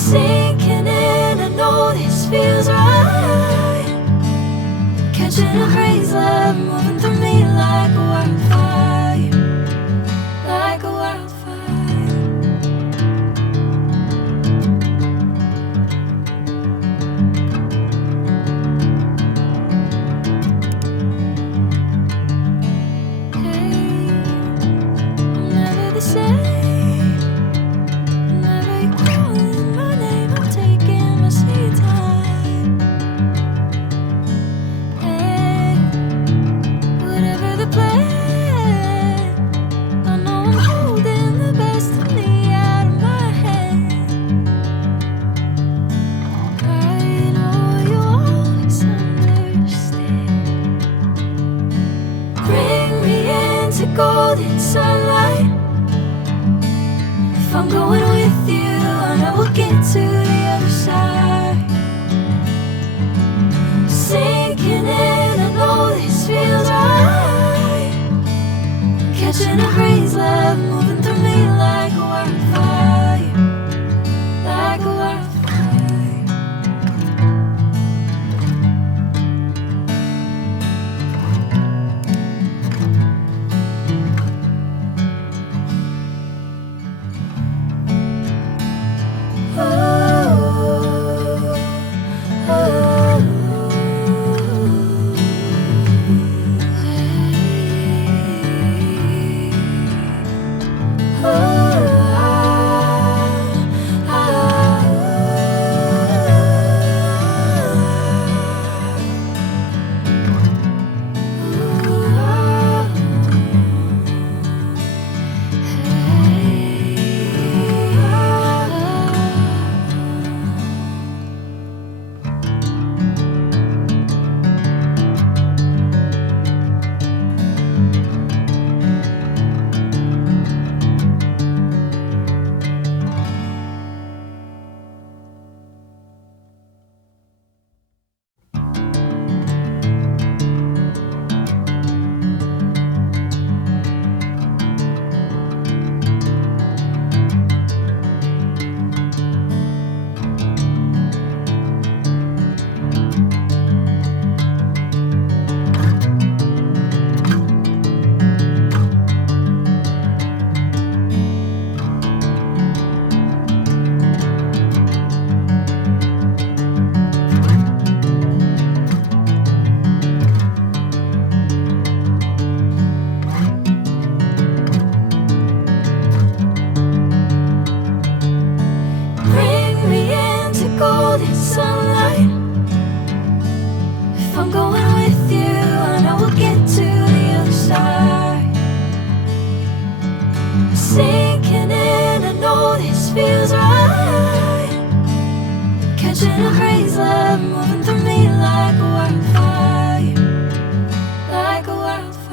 Sinking in, I know this feels right. Catching a crazy love moving through me like a wildfire, like a wildfire. Hey, I'm never the same. Golden sunlight. If I'm going with you, I know we'll get to the other side. Sinking in, I know this feels right. Catching a crazy love moving through me like a wildfire, like a wildfire. Golden sunlight. If I'm going with you, I know we'll get to the other side. Sinking in, I know this feels right. Catching a crazy love moving through me like a wildfire, like a wildfire.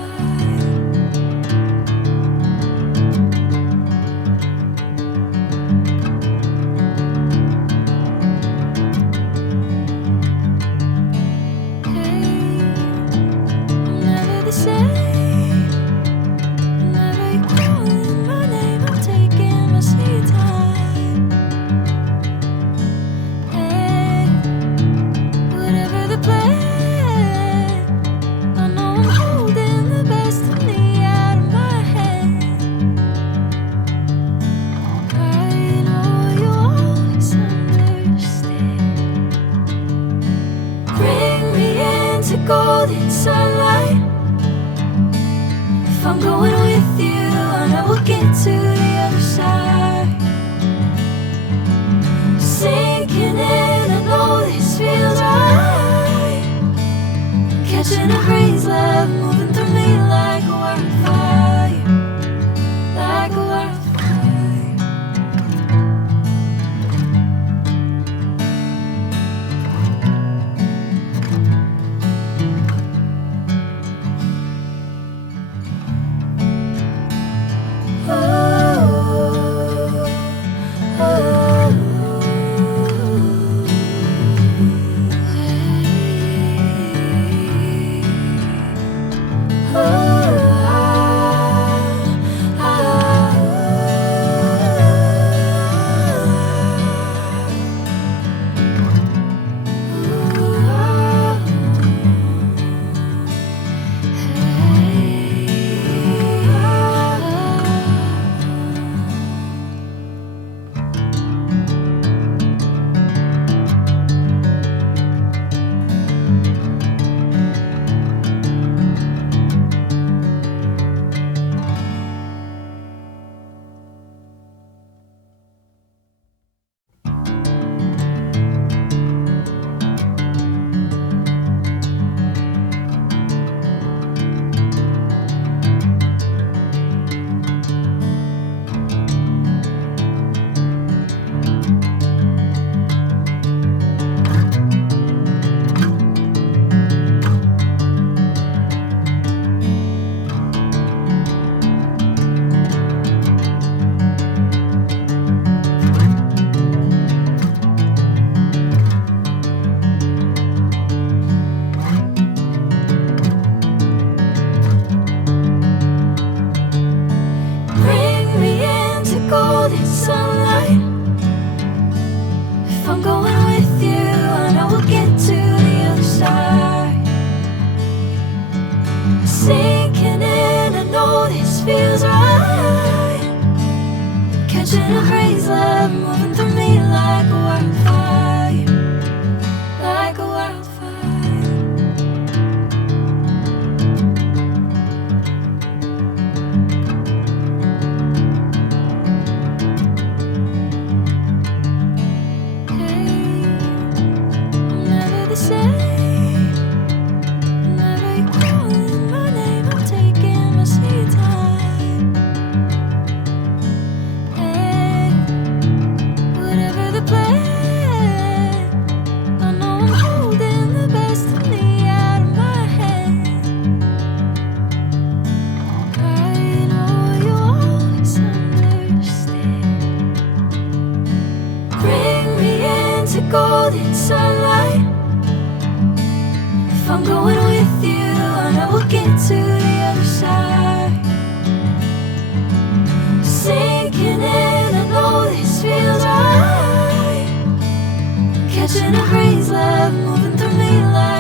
Catching a craze love moving through me like a wildfire, like a wildfire. Hey, I'm never the same. Whenever you're calling my name, I'm taking my sweet time. Hey, whatever the plan, I know I'm holding the best of me out of my hand. I know you always understand. Bring me into golden sunlight. If I'm going with you, I know we'll get to the other side. Sinking in, I know this feels right. Catching a craze love moving through me like